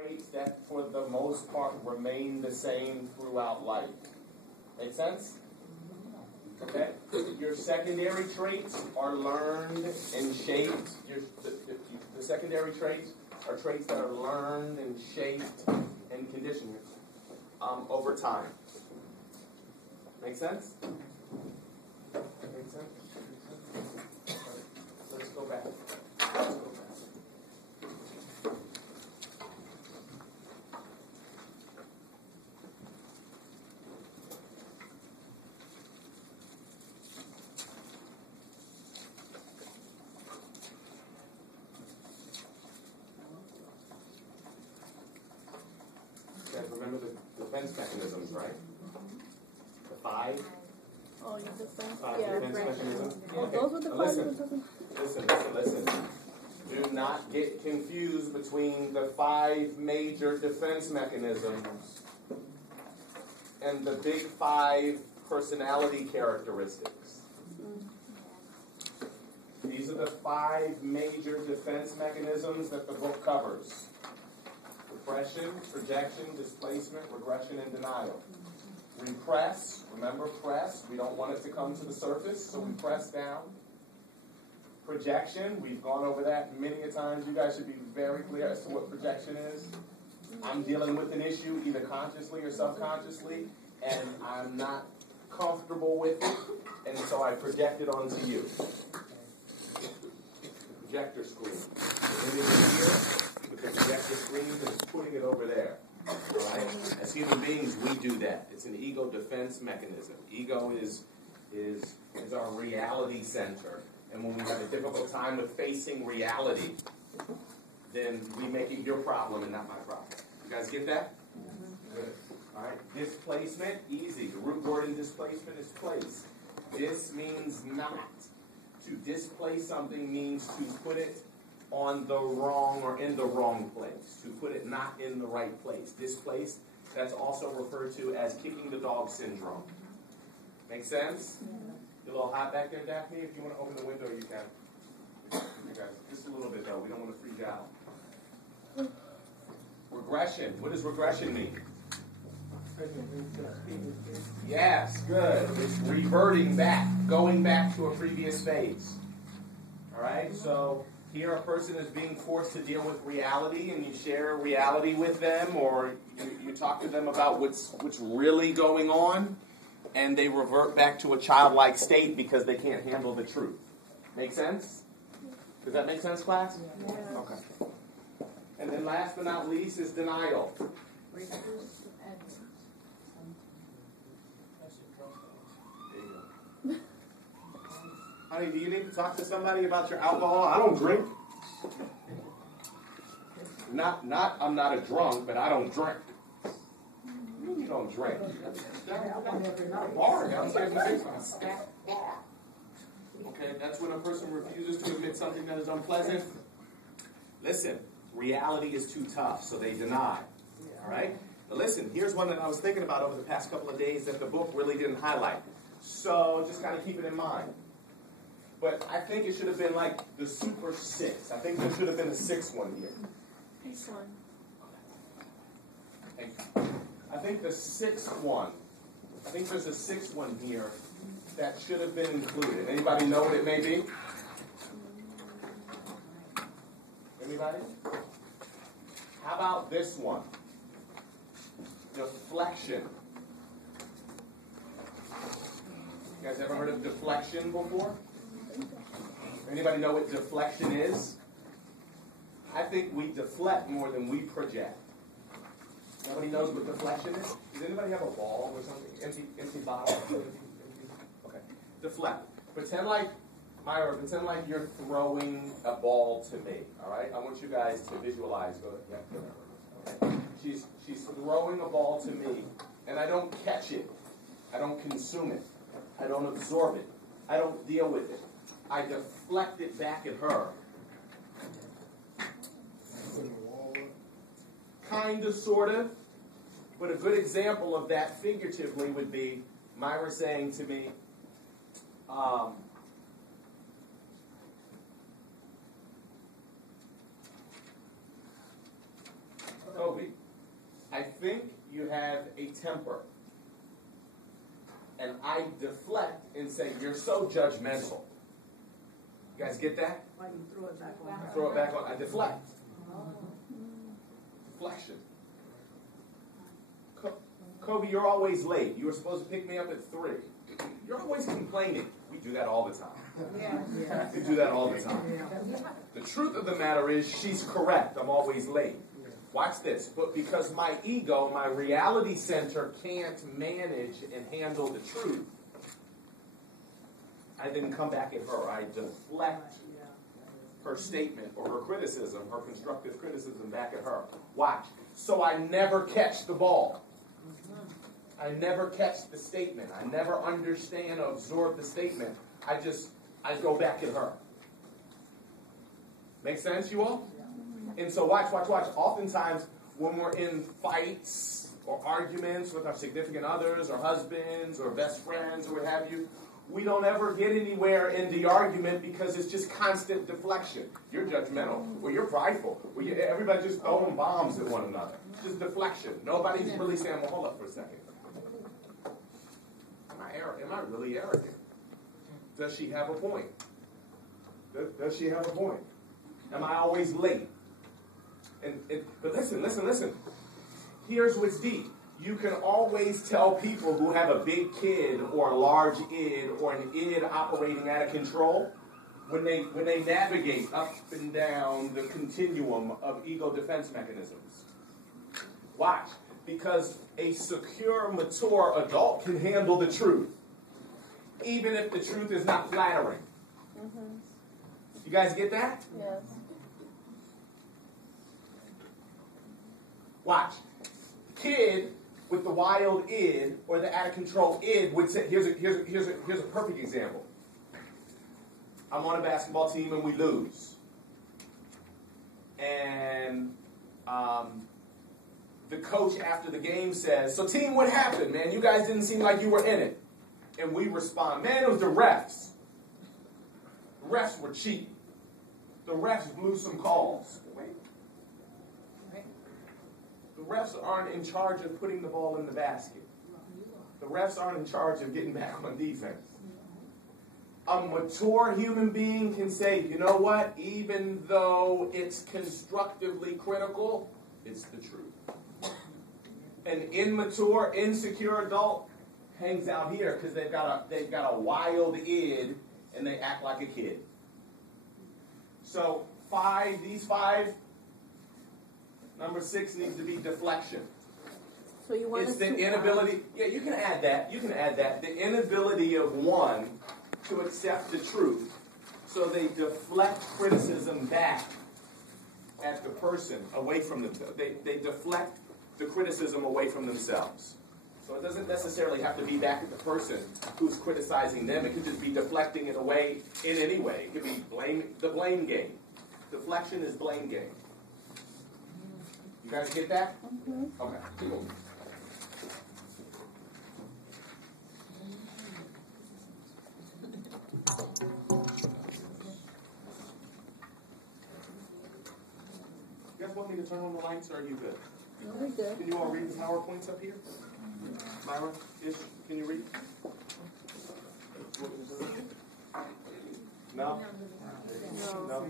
Traits that, for the most part, remain the same throughout life. Make sense? Okay? Your secondary traits are learned and shaped. The secondary traits are traits that are learned and shaped and conditioned over time. Make sense? Make sense? Let's go back. Remember the defense mechanisms, right? The five? Oh, your defense? Five defense mechanisms? Oh, Okay. those were the five. Listen. Do not get confused between the five major defense mechanisms and the big five personality characteristics. These are the five major defense mechanisms that the book covers. Repression, projection, displacement, regression, and denial. Repress, remember press, we don't want it to come to the surface, so we press down. Projection, we've gone over that many a times. You guys should be very clear as to what projection is. I'm dealing with an issue either consciously or subconsciously, and I'm not comfortable with it, and so I project it onto you. Projector screen. The image is here. With the projector screen and putting it over there. Right? As human beings, we do that. It's an ego defense mechanism. Ego is our reality center. And when we have a difficult time with facing reality, then we make it your problem and not my problem. You guys get that? Good. All right. Displacement, easy. The root word in displacement is place. This means not. To displace something means to put it on the wrong or in the wrong place, to put it not in the right place. Displaced, that's also referred to as kicking the dog syndrome. Make sense? You a little hot back there, Daphne? If you want to open the window, you can. You guys, just a little bit though. We don't want to freak out. Regression. What does regression mean? Yes, good. It's reverting back, going back to a previous phase. All right, so here a person is being forced to deal with reality, and you share reality with them, or you talk to them about what's really going on, and they revert back to a childlike state because they can't handle the truth. Make sense? Does that make sense, class? Yeah. Okay. And then last but not least is denial. Honey, do you need to talk to somebody about your alcohol? I don't drink. I'm not a drunk, but I don't drink. You don't drink. Bar downstairs in the basement. Okay, that's when a person refuses to admit something that is unpleasant. Listen, reality is too tough, so they deny. All right? But listen, here's one that I was thinking about over the past couple of days that the book really didn't highlight. So just kind of keep it in mind. But I think it should have been like the Super 6. I think there should have been a 6th one here. This one. Thank you. I think the 6th one, I think there's a 6th one here that should have been included. Anybody know what it may be? Anybody? How about this one? Deflection. You guys ever heard of deflection before? Anybody know what deflection is? I think we deflect more than we project. Nobody knows what deflection is? Does anybody have a ball or something? Empty bottle? Okay. Deflect. Pretend like, Myra, pretend like you're throwing a ball to me. All right? I want you guys to visualize. Go ahead. Okay. She's throwing a ball to me, and I don't catch it. I don't consume it. I don't absorb it. I don't deal with it. I deflect it back at her. Kind of, sort of. But a good example of that figuratively would be Myra saying to me, Toby, I think you have a temper. And I deflect and say, you're so judgmental. You guys get that? Why you throw it back on her? Throw it back on. I deflect. Deflection. Kobe, you're always late. You were supposed to pick me up at 3. You're always complaining. We do that all the time. Yeah. We do that all the time. The truth of the matter is, she's correct. I'm always late. Watch this. But because my ego, my reality center, can't manage and handle the truth, I then come back at her. I deflect her statement or her criticism, her constructive criticism back at her. Watch. So I never catch the ball. I never catch the statement. I never understand or absorb the statement. I go back at her. Make sense, you all? And so watch. Oftentimes, when we're in fights or arguments with our significant others or husbands or best friends or what have you, we don't ever get anywhere in the argument because it's just constant deflection. You're judgmental, or you're prideful, or everybody just throwing bombs at one another. Just deflection. Nobody's really saying, well, hold up for a second. Am I really arrogant? Does she have a point? Does she have a point? Am I always late? But listen. Here's what's deep. You can always tell people who have a big kid or a large id or an id operating out of control when they navigate up and down the continuum of ego defense mechanisms. Watch. Because a secure, mature adult can handle the truth, even if the truth is not flattering. Mm-hmm. You guys get that? Yes. Watch. Kid with the wild id or the out of control id would say, here's a perfect example. I'm on a basketball team and we lose. And the coach after the game says, so team, what happened, man? You guys didn't seem like you were in it. And we respond, man, it was the refs. The refs were cheap. The refs blew some calls. Wait. The refs aren't in charge of putting the ball in the basket. The refs aren't in charge of getting back on defense. A mature human being can say, you know what? Even though it's constructively critical, it's the truth. An immature, insecure adult hangs out here because they've got a wild id and they act like a kid. So these five, number 6 needs to be deflection. So you want it's the inability. Yeah, you can add that. The inability of one to accept the truth, so they deflect criticism back at the person, away from them. They deflect the criticism away from themselves. So it doesn't necessarily have to be back at the person who's criticizing them. It could just be deflecting it away in any way. It could be the blame game. Deflection is blame game. You guys get that? Mm-hmm. Okay, cool. You guys want me to turn on the lights, or are you good? No, we're good. Can you all read the PowerPoints up here? Myra, can you read? No? No?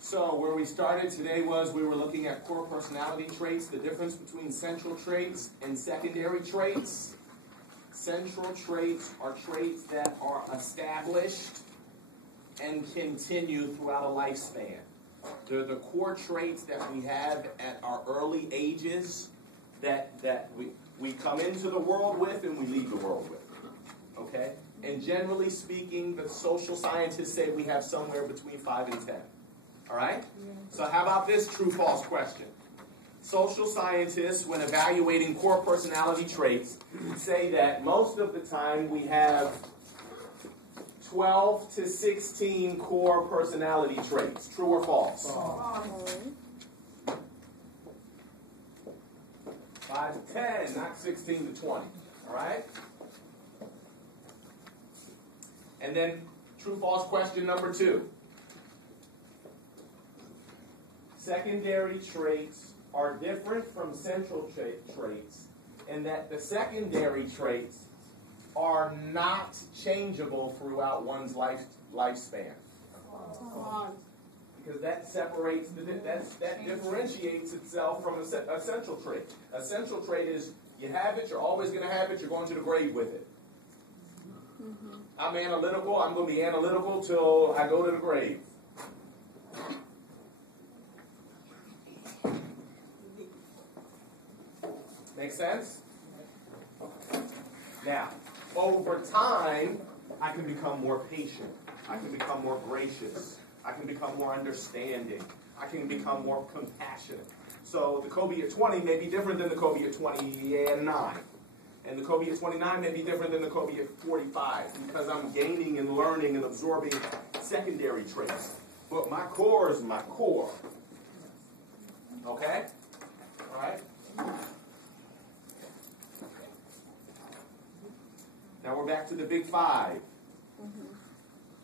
So where we started today was we were looking at core personality traits, the difference between central traits and secondary traits. Central traits are traits that are established and continue throughout a lifespan. They're the core traits that we have at our early ages that we come into the world with and we leave the world with. Okay? And generally speaking, the social scientists say we have somewhere between 5 and 10. All right? So how about this true-false question? Social scientists, when evaluating core personality traits, say that most of the time we have 12 to 16 core personality traits. True or false? 5 to 10, not 16 to 20. All right? And then true-false question number 2. Secondary traits are different from central traits in that the secondary traits are not changeable throughout one's lifespan. Because that separates, that differentiates itself from a central trait. A central trait is you have it, you're always going to have it, you're going to the grave with it. I'm analytical, I'm going to be analytical till I go to the grave. Make sense? Now, over time, I can become more patient. I can become more gracious. I can become more understanding. I can become more compassionate. So the Kobe at 20 may be different than the Kobe at 29. And the Kobe at 29 may be different than the Kobe at 45 because I'm gaining and learning and absorbing secondary traits. But my core is my core. Okay? All right? Now we're back to the big 5.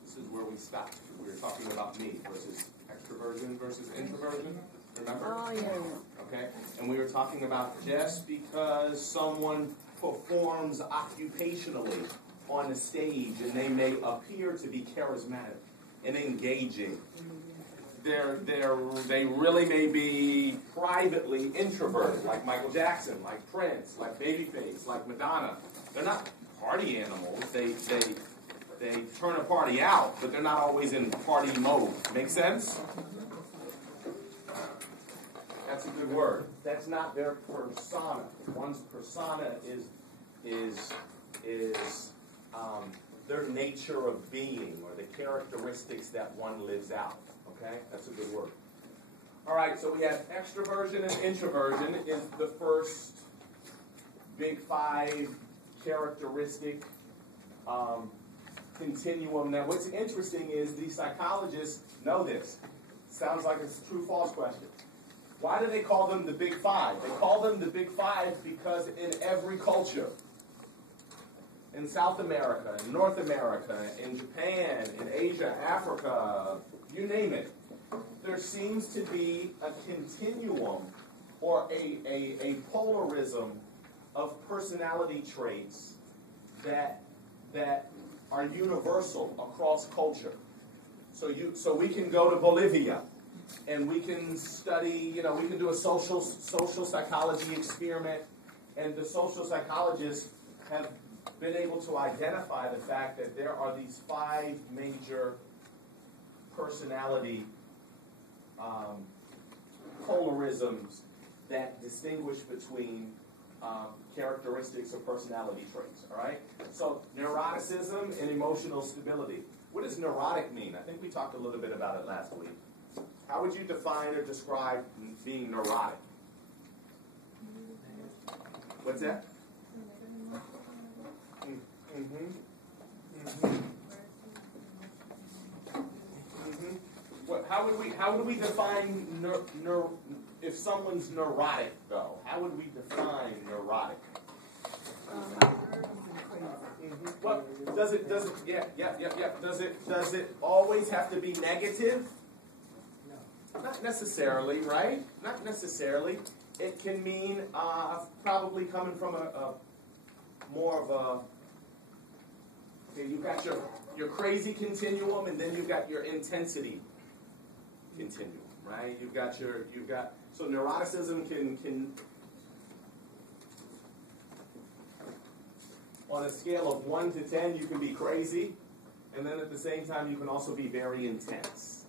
This is where we stopped. We were talking about me versus extroversion versus introversion. Remember? Oh, yeah. Okay? And we were talking about just because someone performs occupationally on a stage and they may appear to be charismatic and engaging, they really may be privately introverted, like Michael Jackson, like Prince, like Babyface, like Madonna. They're not party animals. They turn a party out, but they're not always in party mode. Make sense? That's a good word. That's not their persona. One's persona is their nature of being or the characteristics that one lives out. Okay? That's a good word. All right, so we have extroversion and introversion is the first big 5 characteristic continuum. Now, what's interesting is these psychologists know this. Sounds like it's a true-false question. Why do they call them the big 5? They call them the big 5 because in every culture, in South America, in North America, in Japan, in Asia, Africa, you name it, there seems to be a continuum or a polarism of personality traits that are universal across culture. So we can go to Bolivia and we can study, we can do a social psychology experiment, and the social psychologists have been able to identify the fact that there are these 5 major personality polarisms that distinguish between characteristics of personality traits, all right? So neuroticism and emotional stability. What does neurotic mean? I think we talked a little bit about it last week. How would you define or describe being neurotic? What's that? How would we define if someone's neurotic though? How would we define neurotic? What does it? Does it always have to be negative? No. Not necessarily, right? Not necessarily. It can mean probably coming from a more of a. Okay, you've got your crazy continuum, and then you've got your intensity continuum, right? You've got so neuroticism can on a scale of 1 to 10, you can be crazy, and then at the same time, you can also be very intense.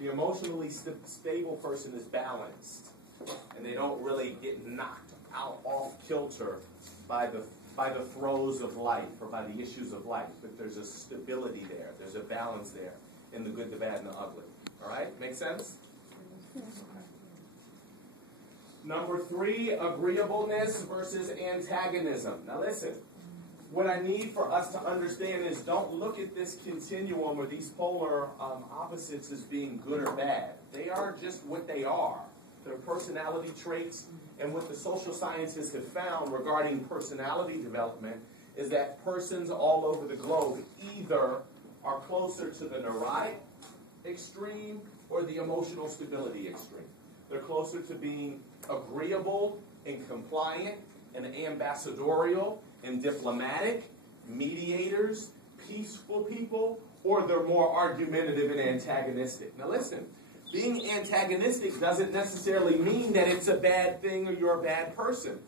The emotionally stable person is balanced, and they don't really get knocked out off kilter by the throes of life or by the issues of life. But there's a stability there. There's a balance there in the good, the bad, and the ugly. All right? Make sense? Number 3, agreeableness versus antagonism. Now listen. What I need for us to understand is don't look at this continuum or these polar opposites as being good or bad. They are just what they are. their personality traits. And what the social scientists have found regarding personality development is that persons all over the globe either are closer to the neurotic extreme or the emotional stability extreme. They're closer to being agreeable and compliant and ambassadorial and diplomatic, mediators, peaceful people, or they're more argumentative and antagonistic. Now listen, being antagonistic doesn't necessarily mean that it's a bad thing or you're a bad person.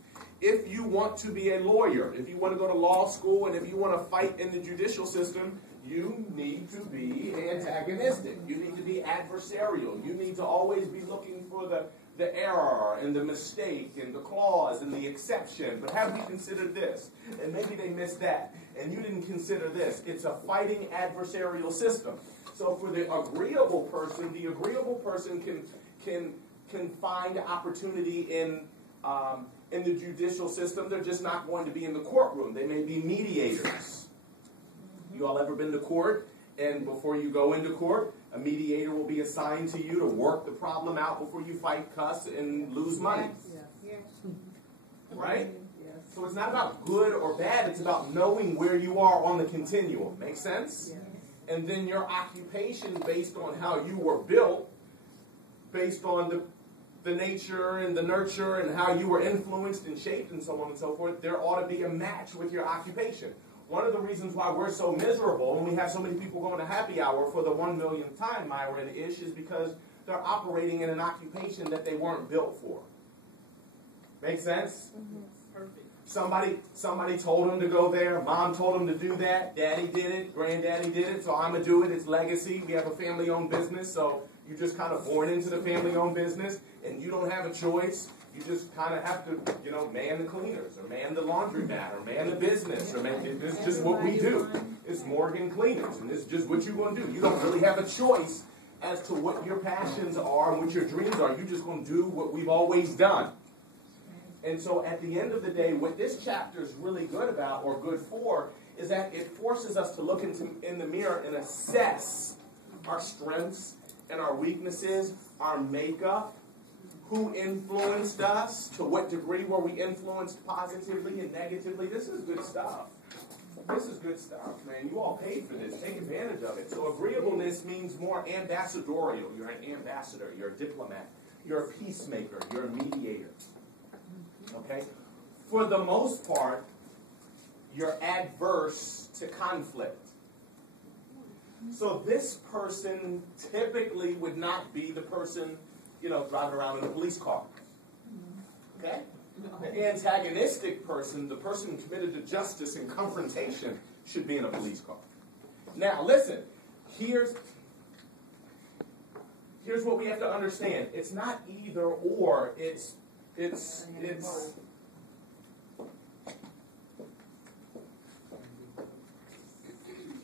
If you want to be a lawyer, if you want to go to law school, and if you want to fight in the judicial system, you need to be antagonistic. You need to be adversarial. You need to always be looking for the error and the mistake and the clause and the exception. But have we considered this? And maybe they missed that. And you didn't consider this. It's a fighting adversarial system. So for the agreeable person can find opportunity in the judicial system. They're just not going to be in the courtroom. They may be mediators. You all ever been to court? And before you go into court, a mediator will be assigned to you to work the problem out before you fight, cuss, and lose money. Yes. Right? Yes. So it's not about good or bad. It's about knowing where you are on the continuum. Make sense? Yes. And then your occupation based on how you were built, based on the nature and the nurture and how you were influenced and shaped and so on and so forth, there ought to be a match with your occupation. One of the reasons why we're so miserable and we have so many people going to happy hour for the 1 millionth time, Myra and Ish, is because they're operating in an occupation that they weren't built for. Make sense? Mm-hmm. Perfect. Somebody told them to go there. Mom told them to do that. Daddy did it. Granddaddy did it. So I'm going to do it. It's legacy. We have a family-owned business. So you're just kind of born into the family-owned business. And you don't have a choice. You just kind of have to, man the cleaners. Or man the laundromat. Or man the business. Or man, this is just what we do. It's Morgan Cleaners. And this is just what you're going to do. You don't really have a choice as to what your passions are and what your dreams are. You're just going to do what we've always done. And so at the end of the day, what this chapter is really good about, or good for, is that it forces us to look in the mirror and assess our strengths and our weaknesses, our makeup, who influenced us, to what degree were we influenced positively and negatively. This is good stuff. This is good stuff, man. You all paid for this. Take advantage of it. So agreeableness means more ambassadorial. You're an ambassador. You're a diplomat. You're a peacemaker. You're a mediator. Okay? For the most part, you're adverse to conflict. So this person typically would not be the person, driving around in a police car. Okay? The antagonistic person, the person committed to justice and confrontation, should be in a police car. Now, listen. Here's what we have to understand. It's not either or. It's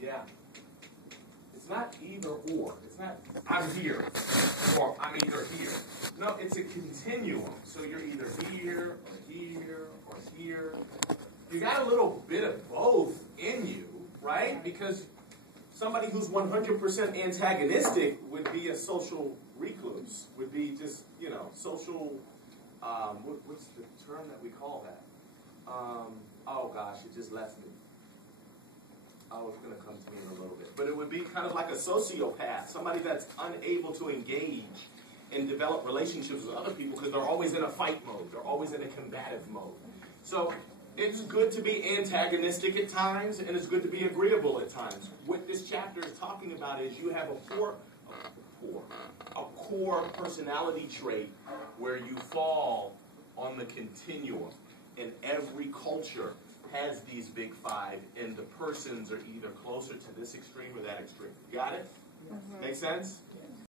yeah. It's not either or. It's not I'm here or I'm either here. No, it's a continuum. So you're either here or here or here. You got a little bit of both in you, right? Because somebody who's 100% antagonistic would be a social recluse, would be just, social, what's the term that we call that? Oh gosh, it just left me. Oh, it's going to come to me in a little bit. But it would be kind of like a sociopath, somebody that's unable to engage and develop relationships with other people because they're always in a fight mode. They're always in a combative mode. So it's good to be antagonistic at times, and it's good to be agreeable at times. What this chapter is talking about is you have a core personality trait where you fall on the continuum. And every culture has these big five, and the persons are either closer to this extreme or that extreme. Got it? Yes. Make sense? Yes.